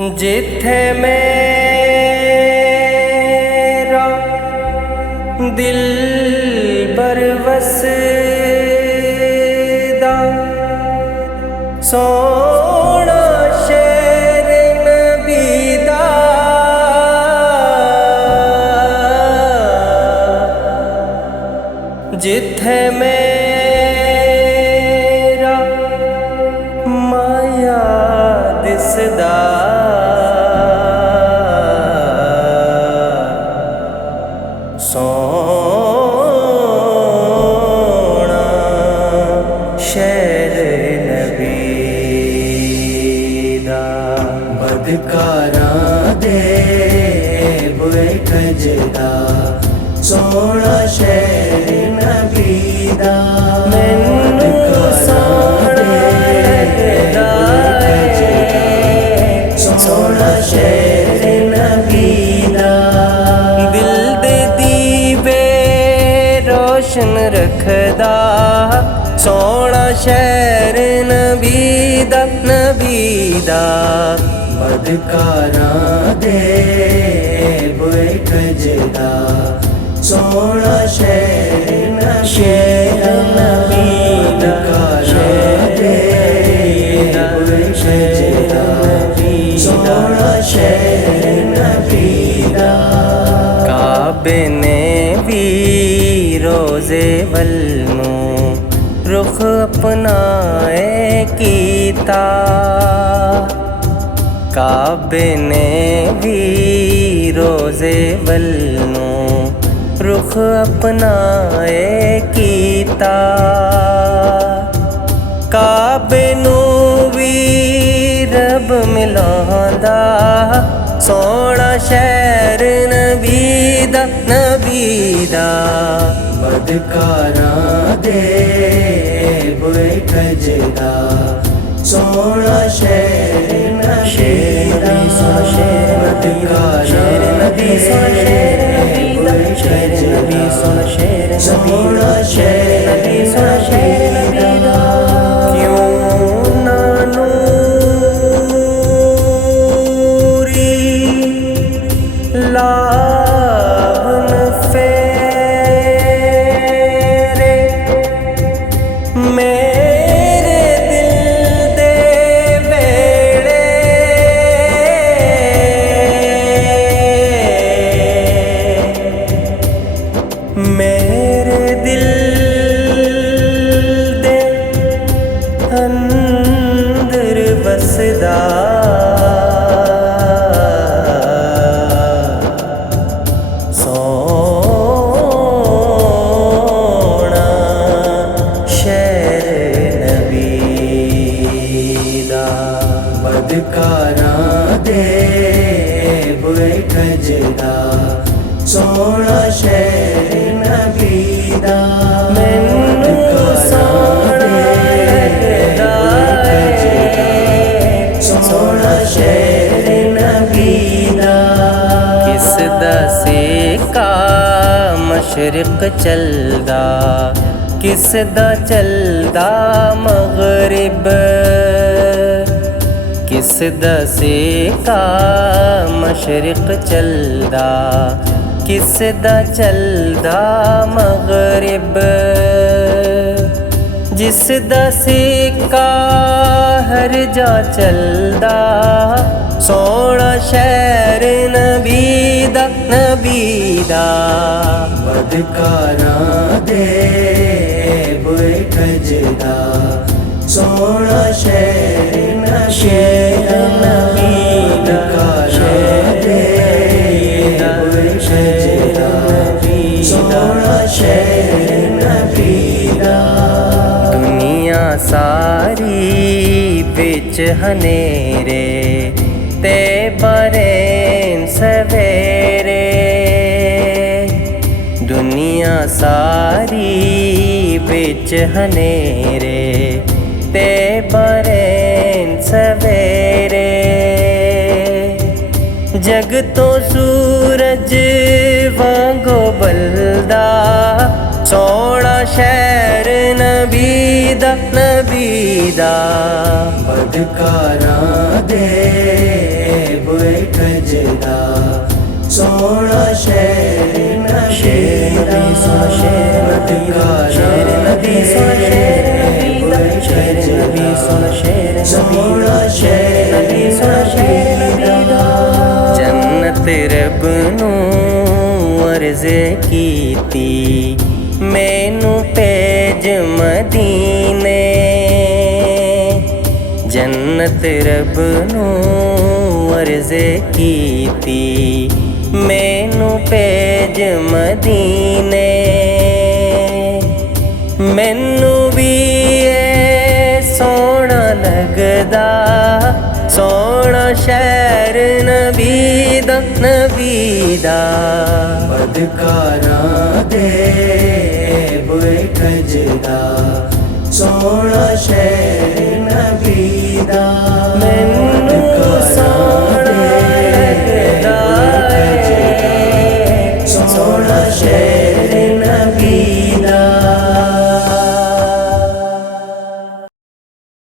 जिथे मेरा दिल बर वसदा सोना शहर नबी दा जिथे मेरा माया दिसदा सोना शहर नबी दा बदकारां दे बुए खजदा सोना शहर नबी दा मैनू सोना लगदा सोना शहर नबी दा दिल दे दीवे रोशन रखदा सोना शहर नबी दा बदकारां दे बुए खजदा सोना शहर नबी दा सोना शहर नबी दा काबे ने भी रोजे वल्नू रुख अपनाए कीता काबे ने भी रोजे वल्नू रुख अपनाए कीता काबे नू भी रब मिलांदा सोना शहर नबी दा बदकारां दे बुए खजदा सोना शहर नबी दा बदकारां दे बुए खजदा सोना शहर नबी दा क्यों ना नूरी लावन फेरे मेरे दिल दे वेड़े मेरे दिल दे अंदर वसदा सोना शहर नबी दा बदकारां दे बुए खजदा सोना शहर नबी दा मैनू सोना लगदा सोना शहर नबी दा किस दा सेका मशरिक चलदा किस दा चलदा मगरिब किस दा सेका मशरिक चलदा किस दा चलदा मगरिब जिस दा सेका हर जा चलदा सोना शहर नबी दा बदकारां दे बुए खजदा सोना शहर नबी दा सोना शहर नबी दा दुनिया सारी बिच हनेरे ते बरेन सवेरे दुनिया सारी बिच हनेरे ते बरेन सवेरे जग तो सूरज वांगो बलदा सोना शहर नबी दा बदकारां दे सोहना शहर नबी दा शेर नबी सोना शेर नबी दा शेर नबी सोना शेर सोहना शहर नबी सोना शेर नबी दा जन्नत रब नू अर्ज़ कीती मैनू भेज मदीने जन्नत रब नू अर्ज़ कीती मैनू भेज मदीने मैनू भी सोहना लगदा सोहना शहर नबी दा नबी दा बदकारां दे बुए खजदा सोहना शहर नबी दा मैनू सोहना लगदा सोहना शहर